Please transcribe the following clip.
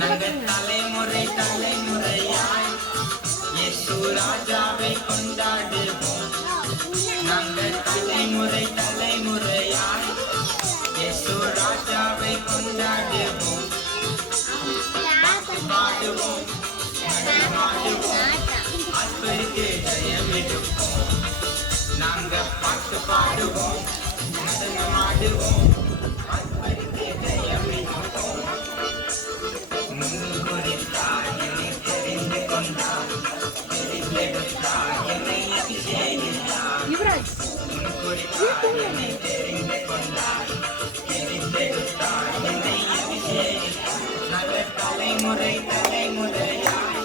நாங்கள் தலைமுறை தலைமுறையாய் இயேசு ராஜாவை கொண்டாடுவோம். நாங்கள் தலைமுறை தலைமுறையாய் இயேசு ராஜாவை கொண்டாடுவோம். பாடுவோம், நடனமாடுவோம், ஆத்மருக்கு ஜெயம் எடுப்போம். நாங்கள் பாட்டு பாடுவோம், நடனமாடுவோம், ஆத்மருக்கு ஜெயம் எடுப்போம். முன்குறித்தார் என்னை தெரிந்து கொண்டார், தெரிந்தெடுத்தார் என்னை அபிஷேகித்தார். முன்குறித்தார் என்னை தெரிந்து கொண்டார், தெரிந்தெடுத்தார் என்னை அபிஷேகித்தார். நல்ல தலைமுறை தலைமுறையாய்